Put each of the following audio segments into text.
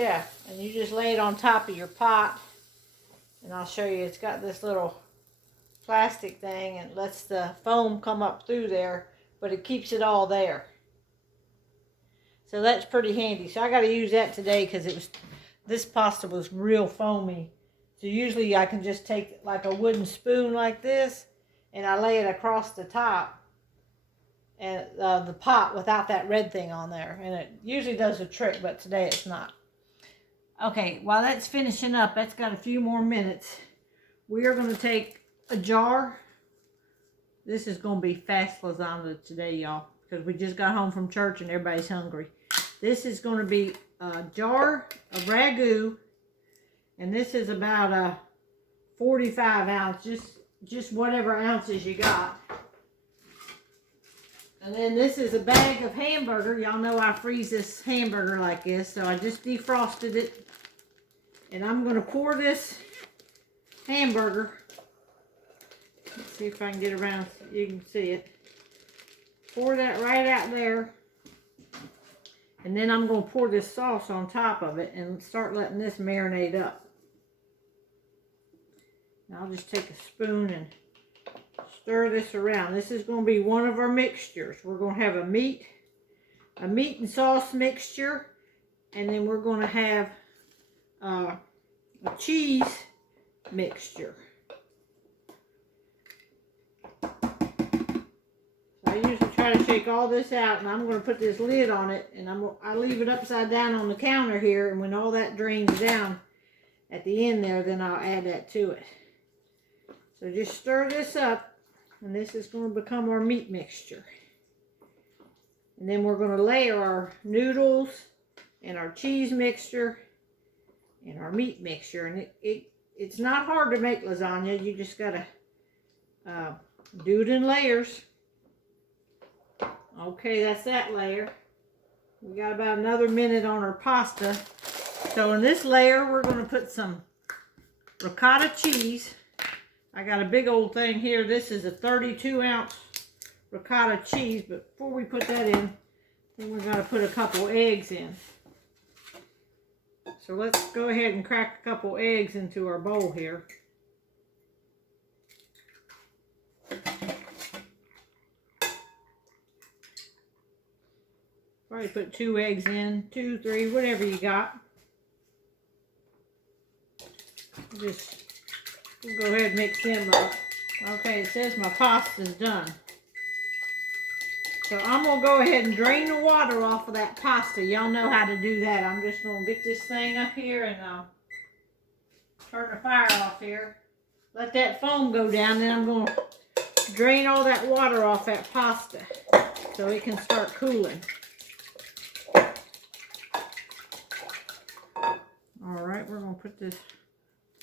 Yeah, and you just lay it on top of your pot. And I'll show you, it's got this little plastic thing and lets the foam come up through there, but it keeps it all there. So that's pretty handy. So I got to use that today because this pasta was real foamy. So usually I can just take like a wooden spoon like this and I lay it across the top and the pot without that red thing on there. And it usually does the trick, but today it's not. Okay, while that's finishing up, that's got a few more minutes. We are going to take a jar. This is going to be fast lasagna today, y'all, because we just got home from church and everybody's hungry. This is going to be a jar of ragu, and this is about a 45 ounce, just whatever ounces you got. And then this is a bag of hamburger. Y'all know I freeze this hamburger like this, so I just defrosted it. And I'm going to pour this hamburger. Let's see if I can get around so you can see it. Pour that right out there. And then I'm going to pour this sauce on top of it and start letting this marinate up. Now I'll just take a spoon and stir this around. This is going to be one of our mixtures. We're going to have a meat and sauce mixture. And then we're going to have a cheese mixture. I usually try to shake all this out, and I'm going to put this lid on it, and I leave it upside down on the counter here, and when all that drains down at the end there, then I'll add that to it. So just stir this up, and this is going to become our meat mixture. And then we're going to layer our noodles and our cheese mixture and our meat mixture. And it's not hard to make lasagna. You just got to do it in layers. Okay, that's that layer. We got about another minute on our pasta. So in this layer, we're going to put some ricotta cheese. I got a big old thing here. This is a 32 ounce ricotta cheese. But before we put that in, then we're going to put a couple eggs in. So let's go ahead and crack a couple eggs into our bowl here. Probably put 2 eggs in, 2, 3, whatever you got. We'll go ahead and mix them up. Okay, it says my pasta's done. So I'm going to go ahead and drain the water off of that pasta. Y'all know how to do that. I'm just going to get this thing up here and turn the fire off here. Let that foam go down. Then I'm going to drain all that water off that pasta so it can start cooling. All right, we're going to put this,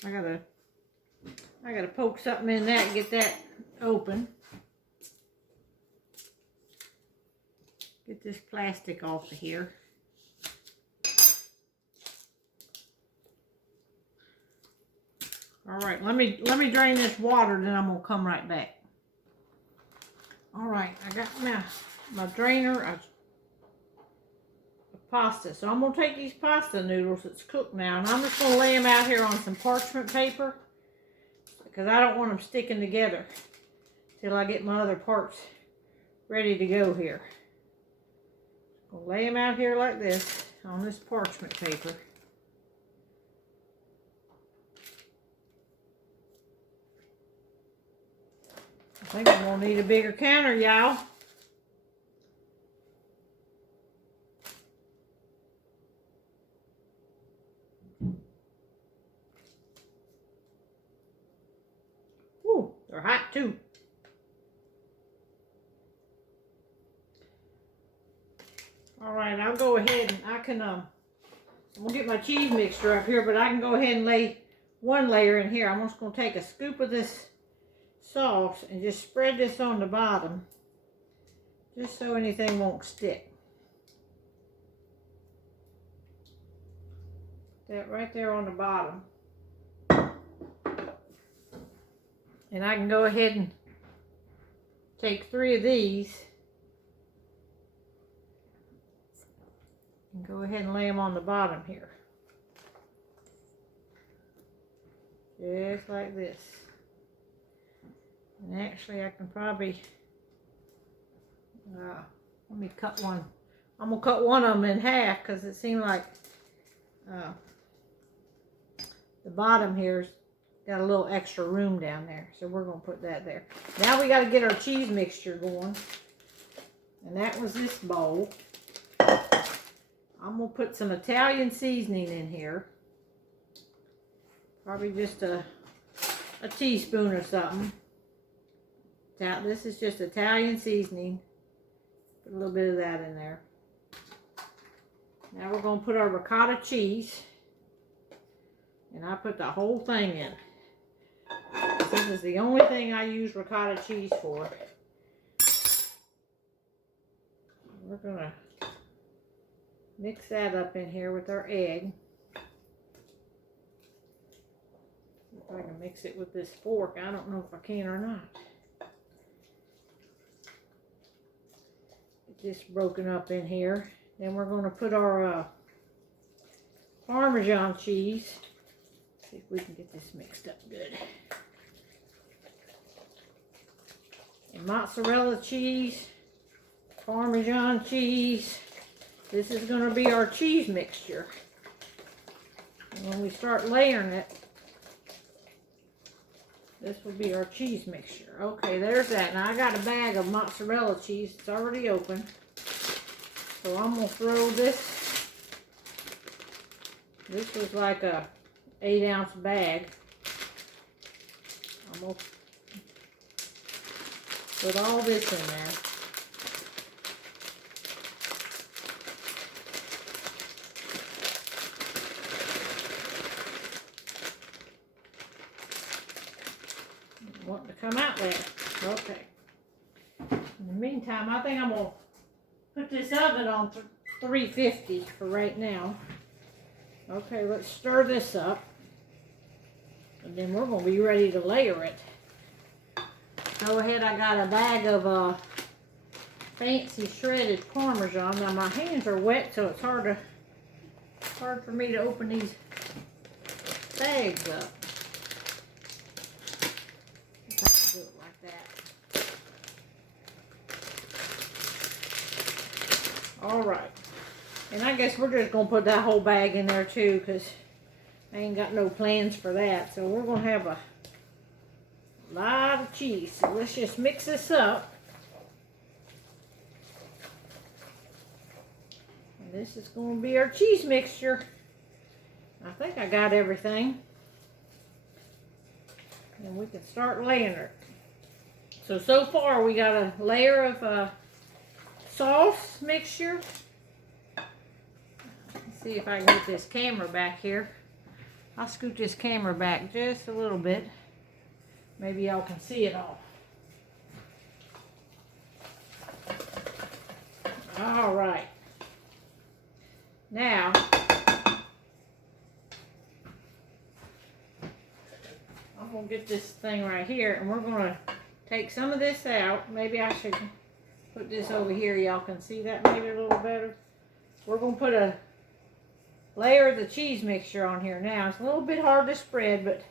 I gotta poke something in that and get that open. Get this plastic off of here. All right, let me drain this water, then I'm gonna come right back. All right, I got my drainer of pasta. So I'm gonna take these pasta noodles that's cooked now, and I'm just gonna lay them out here on some parchment paper because I don't want them sticking together till I get my other parts ready to go here. I'll lay them out here like this on this parchment paper. I think I'm going to need a bigger counter, y'all. Ooh, they're hot too. All right, I'll go ahead and I'm gonna get my cheese mixture up here, but I can go ahead and lay one layer in here. I'm just gonna take a scoop of this sauce and just spread this on the bottom, just so anything won't stick. That right there on the bottom. And I can go ahead and take 3 of these and go ahead and lay them on the bottom here. Just like this. And actually I can probably, let me cut one. I'm going to cut one of them in half because it seemed like the bottom here's got a little extra room down there. So we're going to put that there. Now we got to get our cheese mixture going. And that was this bowl. I'm going to put some Italian seasoning in here. Probably just a teaspoon or something. This is just Italian seasoning. Put a little bit of that in there. Now we're going to put our ricotta cheese. And I put the whole thing in. This is the only thing I use ricotta cheese for. We're going to mix that up in here with our egg. See if I can mix it with this fork. I don't know if I can or not. It's just broken up in here. Then we're going to put our Parmesan cheese. See if we can get this mixed up good. And mozzarella cheese, Parmesan cheese. This is going to be our cheese mixture. And when we start layering it, this will be our cheese mixture. Okay, there's that. Now I got a bag of mozzarella cheese. It's already open. So I'm going to throw this. This was like a 8-ounce bag. I'm going to put all this in there. Want to come out there. Okay. In the meantime, I think I'm going to put this oven on 350 for right now. Okay, let's stir this up. And then we're going to be ready to layer it. Go ahead, I got a bag of fancy shredded Parmesan. Now my hands are wet, so it's hard for me to open these bags up. Do it like that. All right. And I guess we're just going to put that whole bag in there too, because I ain't got no plans for that. So we're going to have a lot of cheese. So let's just mix this up. And this is going to be our cheese mixture. I think I got everything. And we can start layering it. So far we got a layer of sauce mixture. Let's see if I can get this camera back here. I'll scoot this camera back just a little bit. Maybe y'all can see it all. All right. Now, I'm going to get this thing right here, and we're going to take some of this out. Maybe I should put this over here. Y'all can see that maybe a little better. We're going to put a layer of the cheese mixture on here now. It's a little bit hard to spread, but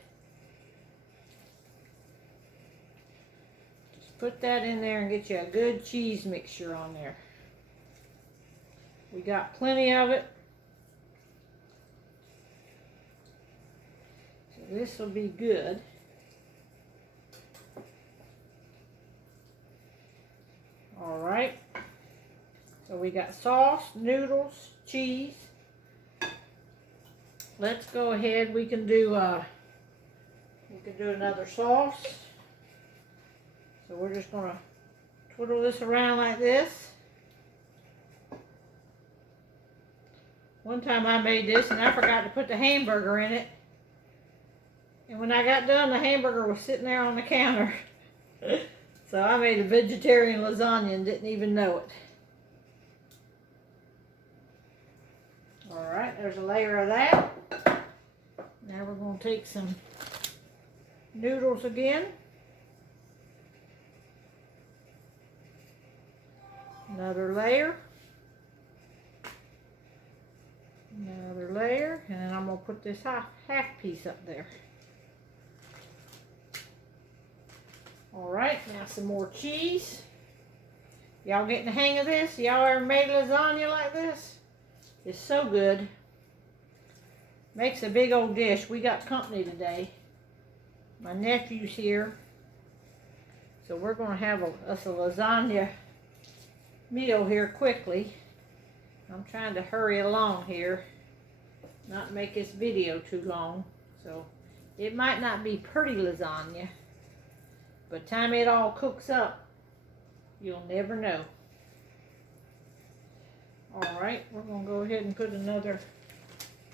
just put that in there and get you a good cheese mixture on there. We got plenty of it. So this will be good. All right. So we got sauce, noodles, cheese. Let's go ahead. We can do another sauce. So we're just gonna twiddle this around like this. One time I made this and I forgot to put the hamburger in it. And when I got done, the hamburger was sitting there on the counter. So I made a vegetarian lasagna and didn't even know it. Alright, there's a layer of that. Now we're going to take some noodles again. Another layer. Another layer. And then I'm going to put this half piece up there. All right, now some more cheese. Y'all getting the hang of this? Y'all ever made lasagna like this? It's so good. Makes a big old dish. We got company today. My nephew's here. So we're going to have us a lasagna meal here quickly. I'm trying to hurry along here. Not make this video too long. So it might not be pretty lasagna. But time it all cooks up, you'll never know. Alright, we're going to go ahead and put another,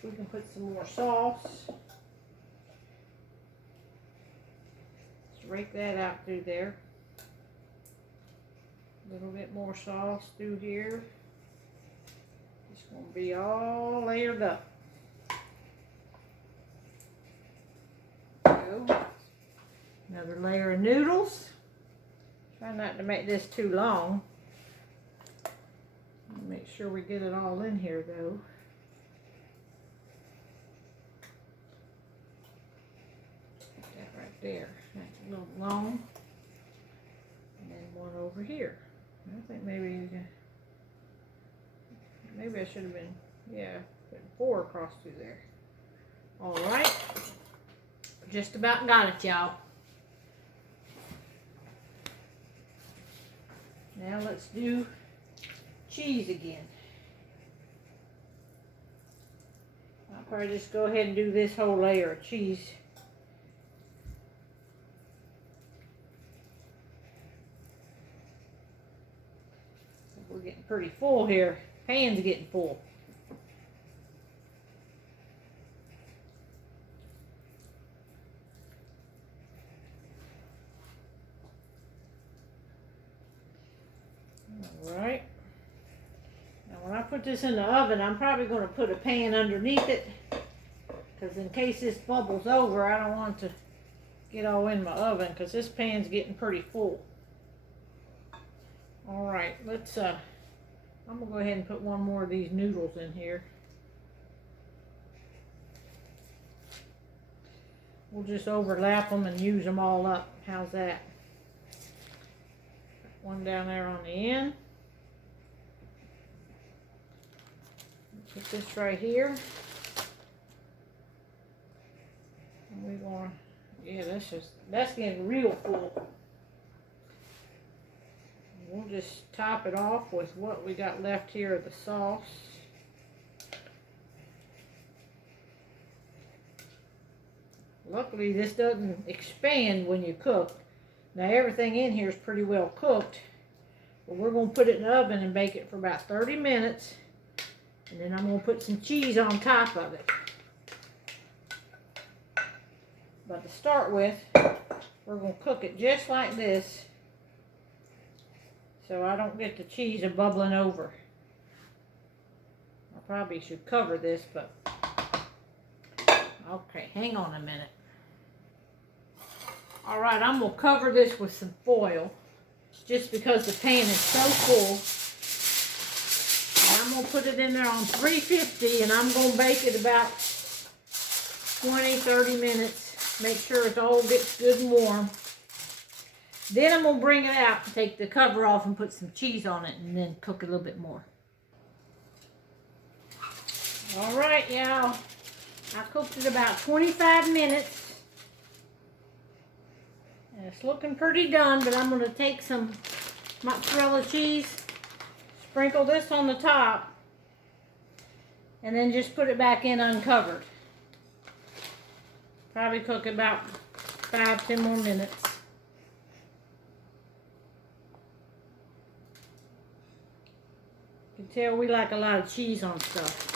we can put some more sauce. Just rake that out through there. A little bit more sauce through here. It's going to be all layered up. There we go. Another layer of noodles. Try not to make this too long. Make sure we get it all in here though. Put that right there. That's a little long. And then one over here. I think maybe you can, maybe I should have been, yeah, putting 4 across through there. Alright. Just about got it, y'all. Now let's do cheese again. I'll probably just go ahead and do this whole layer of cheese. We're getting pretty full here. Pan's getting full. Alright. Now when I put this in the oven, I'm probably going to put a pan underneath it. Because in case this bubbles over, I don't want it to get all in my oven. Because this pan's getting pretty full. Alright, let's, I'm going to go ahead and put one more of these noodles in here. We'll just overlap them and use them all up. How's that? One down there on the end. Put this right here. And we're going to, yeah, that's getting real full. We'll just top it off with what we got left here of the sauce. Luckily, this doesn't expand when you cook. Now, everything in here is pretty well cooked. But we're going to put it in the oven and bake it for about 30 minutes. And then I'm going to put some cheese on top of it. But to start with, we're going to cook it just like this. So I don't get the cheese bubbling over. I probably should cover this, but okay, hang on a minute. Alright, I'm going to cover this with some foil just because the pan is so full. And I'm going to put it in there on 350 and I'm going to bake it about 20-30 minutes. Make sure it all gets good and warm. Then I'm going to bring it out and take the cover off and put some cheese on it and then cook it a little bit more. Alright, y'all. I cooked it about 25 minutes. And it's looking pretty done, but I'm going to take some mozzarella cheese, sprinkle this on the top, and then just put it back in uncovered. Probably cook about 5-10 more minutes. You can tell we like a lot of cheese on stuff.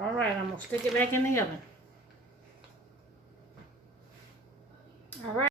Alright, I'm going to stick it back in the oven.